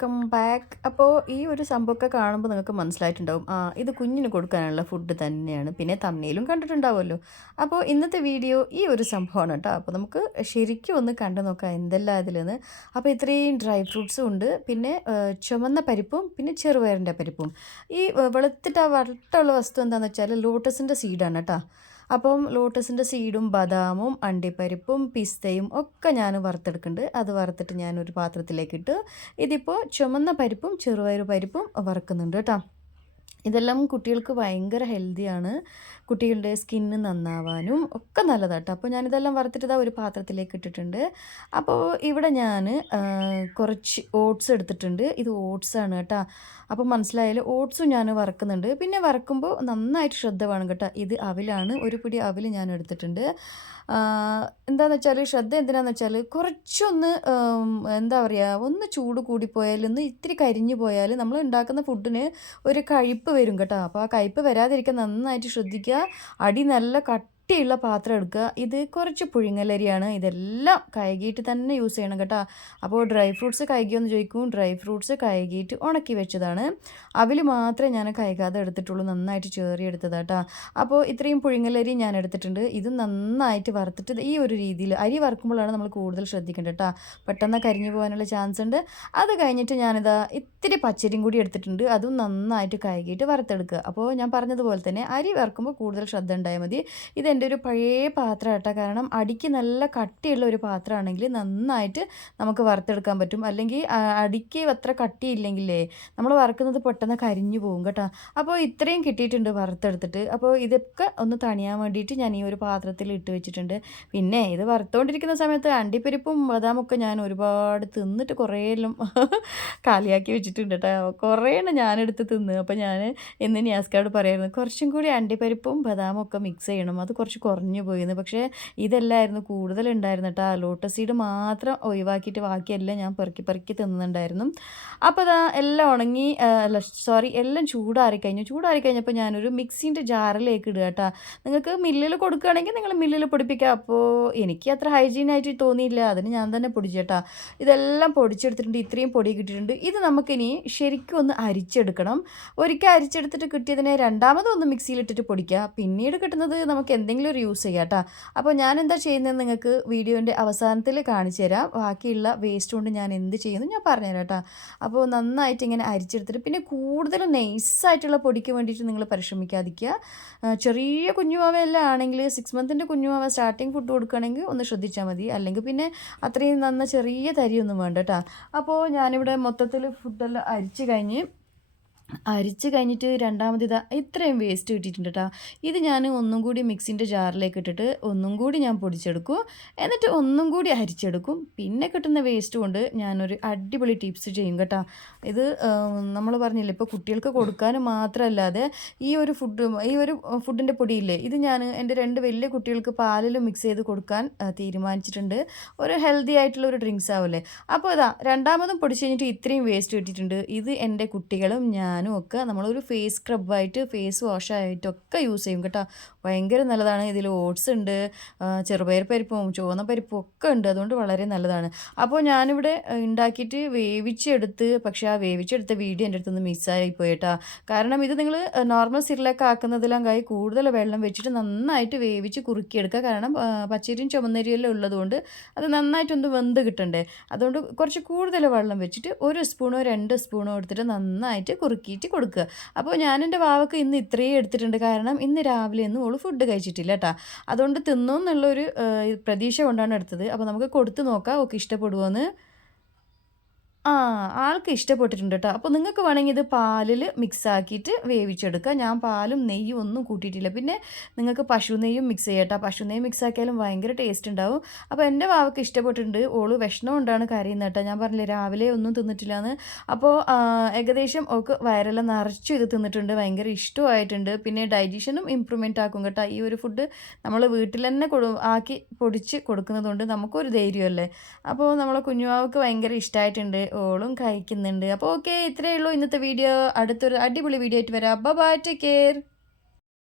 Welcome back. അപ്പോൾ ഈ ഒരു സംഭവമൊക്കെ കാണുമ്പോൾ നിങ്ങൾക്ക് മനസ്സിലായിട്ടുണ്ടാവും, ഇത് കുഞ്ഞിന് കൊടുക്കാനുള്ള ഫുഡ് തന്നെയാണ്. പിന്നെ തമ്മനയിലും കണ്ടിട്ടുണ്ടാവുമല്ലോ. അപ്പോൾ ഇന്നത്തെ വീഡിയോ ഈ ഒരു സംഭവമാണ് കേട്ടോ. അപ്പോൾ നമുക്ക് ശരിക്കും ഒന്ന് കണ്ടു നോക്കാം എന്തെല്ലാം ഇതിലെന്ന്. അപ്പോൾ ഇത്രയും ഡ്രൈ ഫ്രൂട്ട്സും ഉണ്ട്, പിന്നെ ചുമന്ന പരിപ്പും പിന്നെ ചെറുപയറിൻ്റെ പരിപ്പും. ഈ വെളുത്തിട്ട് ആ വട്ടമുള്ള വസ്തു എന്താണെന്ന് വെച്ചാൽ ലോട്ടസിൻ്റെ സീഡാണ് കേട്ടോ. അപ്പം ലോട്ടസിൻ്റെ സീഡും ബദാമും അണ്ടിപ്പരിപ്പും പിസ്തയും ഒക്കെ ഞാൻ വറുത്തെടുക്കുന്നുണ്ട്. അത് വറുത്തിട്ട് ഞാനൊരു പാത്രത്തിലേക്കിട്ട് ഇതിപ്പോൾ ചുമന്ന പരിപ്പും ചെറുപയർ പരിപ്പും വറുക്കുന്നുണ്ട് കേട്ടോ. ഇതെല്ലാം കുട്ടികൾക്ക് ഭയങ്കര ഹെൽത്തിയാണ്. കുട്ടികളുടെ സ്കിന്ന് നന്നാവാനും ഒക്കെ നല്ലതാട്ടോ. അപ്പോൾ ഞാനിതെല്ലാം വറുത്തിട്ട് ഇതാ ഒരു പാത്രത്തിലേക്ക് ഇട്ടിട്ടുണ്ട്. അപ്പോൾ ഇവിടെ ഞാൻ കുറച്ച് ഓട്സ് എടുത്തിട്ടുണ്ട്. ഇത് ഓട്സാണ് കേട്ടോ. അപ്പോൾ മനസ്സിലായാലും ഓട്സും ഞാൻ വറക്കുന്നുണ്ട്. പിന്നെ വറക്കുമ്പോൾ നന്നായിട്ട് ശ്രദ്ധ വേണം കേട്ടോ. ഇത് അവിലാണ്, ഒരു പിടി അവിൽ ഞാൻ എടുത്തിട്ടുണ്ട്. എന്താണെന്ന് വെച്ചാൽ ശ്രദ്ധ എന്തിനാണെന്ന് വെച്ചാൽ കുറച്ചൊന്ന് എന്താ പറയുക, ഒന്ന് ചൂട് കൂടിപ്പോയാൽ ഒന്ന് ഇത്തിരി കരിഞ്ഞു പോയാൽ നമ്മൾ ഉണ്ടാക്കുന്ന ഫുഡിന് ഒരു കയ്പ്പ് വരും കേട്ടോ. അപ്പോൾ ആ കയ്പ്പ് വരാതിരിക്കാൻ നന്നായിട്ട് ശ്രദ്ധിക്കുക. അടി നല്ല കട്ടിയുള്ള പാത്രം എടുക്കുക. ഇത് കുറച്ച് പുഴുങ്ങലരിയാണ്. ഇതെല്ലാം കഴുകിയിട്ട് തന്നെ യൂസ് ചെയ്യണം കേട്ടോ. അപ്പോൾ ഡ്രൈ ഫ്രൂട്ട്സ് കഴുകിയെന്ന് ചോദിക്കും. ഡ്രൈ ഫ്രൂട്ട്സ് കഴുകിയിട്ട് ഉണക്കി വെച്ചതാണ്. അവിൽ മാത്രമേ ഞാൻ കഴുകാതെ എടുത്തിട്ടുള്ളൂ, നന്നായിട്ട് ചേറി എടുത്തതാട്ടോ. അപ്പോൾ ഇത്രയും പുഴുങ്ങലരി ഞാൻ എടുത്തിട്ടുണ്ട്. ഇത് നന്നായിട്ട് വറുത്തിട്ട് ഈ ഒരു രീതിയിൽ അരി വറുക്കുമ്പോഴാണ് നമ്മൾ കൂടുതൽ ശ്രദ്ധിക്കേണ്ടത് കേട്ടോ. പെട്ടെന്ന് കരിഞ്ഞു പോകാനുള്ള ചാൻസ് ഉണ്ട്. അത് കഴിഞ്ഞിട്ട് ഞാനിതാ ഇത്തിരി പച്ചരിയും കൂടി എടുത്തിട്ടുണ്ട്. അതും നന്നായിട്ട് കഴുകിയിട്ട് വറുത്തെടുക്കുക. അപ്പോൾ ഞാൻ പറഞ്ഞതുപോലെ തന്നെ അരി വറുക്കുമ്പോൾ കൂടുതൽ ശ്രദ്ധ ഉണ്ടായാൽ മതി. ഇതെൻ്റെ ഒരു പഴയ പാത്രം കേട്ടോ. കാരണം അടിക്ക് നല്ല കട്ടിയുള്ള ഒരു പാത്രമാണെങ്കിൽ നന്നായിട്ട് നമുക്ക് വറുത്തെടുക്കാൻ പറ്റും. അല്ലെങ്കിൽ അടിക്ക് അത്ര കട്ടിയില്ലെങ്കിലേ നമ്മൾ വറുക്കുന്നത് പെട്ടെന്ന് കരിഞ്ഞു പോകും കേട്ടോ. അപ്പോൾ ഇത്രയും കിട്ടിയിട്ടുണ്ട് വറുത്തെടുത്തിട്ട്. അപ്പോൾ ഇതൊക്കെ ഒന്ന് തണിയാൻ വേണ്ടിയിട്ട് ഞാൻ ഈ ഒരു പാത്രത്തിൽ ഇട്ട് വെച്ചിട്ടുണ്ട്. പിന്നെ ഇത് വറുത്തുകൊണ്ടിരിക്കുന്ന സമയത്ത് അണ്ടിപ്പരിപ്പും ബദാമൊക്കെ ഞാൻ ഒരുപാട് തിന്നിട്ട് കുറേയെല്ലാം കാലിയാക്കി വെച്ചിട്ടുണ്ട് കേട്ടോ. കുറേയാണ് ഞാനെടുത്ത് തിന്ന്. അപ്പോൾ ഞാൻ ഇന്ന് നിയാസ്കാരോട് പറയായിരുന്നു കുറച്ചും കൂടി അണ്ടിപ്പരിപ്പും ബദാമും ഒക്കെ മിക്സ് ചെയ്യണം, അത് കുറച്ച് കുറഞ്ഞു പോയിരുന്നു. പക്ഷേ ഇതെല്ലായിരുന്നു കൂടുതലുണ്ടായിരുന്നു കേട്ടോ. ലോട്ടസ് സീഡ് മാത്രം ഒഴിവാക്കിയിട്ട് ബാക്കിയെല്ലാം ഞാൻ പെറുക്കി പെറുക്കി തിന്നുന്നുണ്ടായിരുന്നു. അപ്പോൾ അതാ എല്ലാം ഉണങ്ങി, എല്ലാം ചൂടാറിക്കഴിഞ്ഞപ്പോൾ ഞാനൊരു മിക്സിൻ്റെ ജാറിലേക്ക് ഇടുക കേട്ടോ. നിങ്ങൾക്ക് മില്ലിൽ കൊടുക്കുകയാണെങ്കിൽ നിങ്ങൾ മില്ലിൽ പൊടിപ്പിക്കുക. അപ്പോൾ എനിക്ക് അത്ര ഹൈജീനായിട്ട് തോന്നിയില്ല, അതിന് ഞാൻ തന്നെ പൊടിച്ചേട്ടാ. ഇതെല്ലാം പൊടിച്ചെടുത്തിട്ടുണ്ട്. ഇത്രയും പൊടി കിട്ടിയിട്ടുണ്ട്. ഇത് നമുക്കിനി ശരിക്കും ഒന്ന് അരിച്ചെടുക്കണം. ഒരിക്കൽ അരിച്ചെടുത്തിട്ട് കിട്ടിയതിനെ രണ്ടാമതൊന്ന് മിക്സിയിലിട്ടിട്ട് പൊടിക്കുക. പിന്നീട് കിട്ടുന്നത് നമുക്ക് എന്തെങ്കിലും ഒരു യൂസ് ചെയ്യാം കേട്ടോ. അപ്പോൾ ഞാൻ എന്താ ചെയ്യുന്നത് നിങ്ങൾക്ക് വീഡിയോൻ്റെ അവസാനത്തിൽ കാണിച്ചു തരാം. ബാക്കിയുള്ള വേസ്റ്റ് കൊണ്ട് ഞാൻ എന്ത് ചെയ്യുന്നു ഞാൻ പറഞ്ഞുതരാം കേട്ടോ. അപ്പോൾ നന്നായിട്ട് ഇങ്ങനെ അരിച്ചെടുത്തിട്ട് പിന്നെ കൂടുതൽ നൈസായിട്ടുള്ള പൊടിക്ക് വേണ്ടിയിട്ട് നിങ്ങൾ പരിശ്രമിക്കാതിരിക്കുക. ചെറിയ കുഞ്ഞുമാവയെല്ലാം ആണെങ്കിൽ 6 മന്തിൻ്റെ കുഞ്ഞുമാവ സ്റ്റാർട്ടിങ് ഫുഡ് കൊടുക്കുകയാണെങ്കിൽ ഒന്ന് ശ്രദ്ധിച്ചാൽ മതി. അല്ലെങ്കിൽ പിന്നെ അത്രയും നന്ന ചെറിയ തരിയൊന്നും വേണ്ട കേട്ടോ. അപ്പോൾ ഞാനിവിടെ മൊത്തത്തിൽ ഫുഡെല്ലാം അരിച്ച് കഴിഞ്ഞിട്ട് രണ്ടാമത് ഇത്രയും വേസ്റ്റ് കിട്ടിയിട്ടുണ്ട് കേട്ടോ. ഇത് ഞാൻ ഒന്നും കൂടി മിക്സിൻ്റെ ജാറിലേക്ക് ഇട്ടിട്ട് ഒന്നും കൂടി ഞാൻ പൊടിച്ചെടുക്കും. എന്നിട്ട് ഒന്നും കൂടി അരിച്ചെടുക്കും. പിന്നെ കിട്ടുന്ന വേസ്റ്റ് കൊണ്ട് ഞാനൊരു അടിപൊളി ടിപ്സ് ചെയ്യും കേട്ടോ. ഇത് നമ്മൾ പറഞ്ഞില്ലേ, ഇപ്പോൾ കുട്ടികൾക്ക് കൊടുക്കാനും മാത്രമല്ലാതെ ഈ ഒരു ഫുഡിൻ്റെ പൊടിയില്ലേ, ഇത് ഞാൻ എൻ്റെ 2 വലിയ കുട്ടികൾക്ക് പാലിൽ മിക്സ് ചെയ്ത് കൊടുക്കാൻ തീരുമാനിച്ചിട്ടുണ്ട്. ഒരു ഹെൽത്തി ആയിട്ടുള്ള ഒരു ഡ്രിങ്ക്സ് ആവില്ലേ. അപ്പോൾ രണ്ടാമതും പൊടിച്ച് കഴിഞ്ഞിട്ട് ഇത്രയും വേസ്റ്റ് കിട്ടിയിട്ടുണ്ട്. ഇത് എൻ്റെ കുട്ടികളും ഞാനും ഒക്കെ നമ്മളൊരു ഫേസ് സ്ക്രബായിട്ട് ഫേസ് വാഷായിട്ടൊക്കെ യൂസ് ചെയ്യും കേട്ടോ. ഭയങ്കര നല്ലതാണ്. ഇതിൽ ഓട്സ് ഉണ്ട്, ചെറുപയർ പരിപ്പും ചുവന്ന പരിപ്പും ഒക്കെ ഉണ്ട്. അതുകൊണ്ട് വളരെ നല്ലതാണ്. അപ്പോൾ ഞാനിവിടെ ഉണ്ടാക്കിയിട്ട് വേവിച്ചെടുത്ത്, പക്ഷേ ആ വേവിച്ചെടുത്ത വീഡിയോ എൻ്റെ അടുത്തുനിന്ന് മിസ്സായി പോയി കേട്ടോ. കാരണം ഇത് നിങ്ങൾ നോർമൽ സിറിലൊക്കെ ആക്കുന്നതിലും കൂടുതൽ വെള്ളം വെച്ചിട്ട് നന്നായിട്ട് വേവിച്ച് കുറുക്കിയെടുക്കുക. കാരണം പച്ചരിയും ചുമന്നരിയെല്ലാം ഉള്ളതുകൊണ്ട് അത് നന്നായിട്ടൊന്ന് വെന്ത് കിട്ടണ്ടേ. അതുകൊണ്ട് കുറച്ച് കൂടുതൽ വെള്ളം വെച്ചിട്ട് 1 സ്പൂണോ 2 സ്പൂണോ എടുത്തിട്ട് നന്നായിട്ട് കുറുക്കിയിട്ട് കൊടുക്കുക. അപ്പോൾ ഞാൻ എൻ്റെ വാവക്ക് ഇന്ന് ഇത്രയും എടുത്തിട്ടുണ്ട്. കാരണം ഇന്ന് രാവിലെ ഒന്നും ഓള് ഫുഡ് കഴിച്ചിട്ടില്ല കേട്ടോ. അതുകൊണ്ട് തിന്നോ എന്നുള്ളൊരു പ്രതീക്ഷ കൊണ്ടാണ് എടുത്തത്. അപ്പോൾ നമുക്ക് കൊടുത്ത് നോക്കാം ഓക്കെ ഇഷ്ടപ്പെടുമോയെന്ന്. ആൾക്ക് ഇഷ്ടപ്പെട്ടിട്ടുണ്ട് കേട്ടോ. അപ്പോൾ നിങ്ങൾക്ക് വേണമെങ്കിൽ ഇത് പാലിൽ മിക്സ് ആക്കിയിട്ട് വേവിച്ചെടുക്കുക. ഞാൻ പാലും നെയ്യും ഒന്നും കൂട്ടിയിട്ടില്ല. പിന്നെ നിങ്ങൾക്ക് പശു നെയ്യും മിക്സ് ചെയ്യാം കേട്ടോ. പശു നെയ്യ് മിക്സ് ആക്കിയാലും ഭയങ്കര ടേസ്റ്റ് ഉണ്ടാവും. അപ്പോൾ എൻ്റെ വാവക്ക് ഇഷ്ടപ്പെട്ടിട്ടുണ്ട്. ഓള് വിഷമം കൊണ്ടാണ് കരയുന്നത് കേട്ടോ. ഞാൻ പറഞ്ഞില്ലേ രാവിലെ ഒന്നും തിന്നിട്ടില്ല എന്ന്. അപ്പോൾ ഏകദേശം ഓൾക്ക് വയറെല്ലാം നിറച്ചു ഇത് തിന്നിട്ടുണ്ട്. ഭയങ്കര ഇഷ്ടമായിട്ടുണ്ട്. പിന്നെ ഡൈജഷനും ഇമ്പ്രൂവ്മെൻ്റ് ആക്കും കേട്ടോ. ഈ ഒരു ഫുഡ് നമ്മൾ വീട്ടിൽ തന്നെ ആക്കി പൊടിച്ച് കൊടുക്കുന്നതുകൊണ്ട് നമുക്കൊരു ധൈര്യമല്ലേ. അപ്പോൾ നമ്മളെ കുഞ്ഞുവാവക്ക് ഭയങ്കര ഇഷ്ടമായിട്ടുണ്ട്. ഓളും കഴിക്കുന്നുണ്ട്. അപ്പോൾ ഓക്കെ, ഇത്രയേ ഉള്ളൂ ഇന്നത്തെ വീഡിയോ. അടുത്തൊരു അടിപൊളി വീഡിയോ ആയിട്ട് വരാം. Bye bye, take care.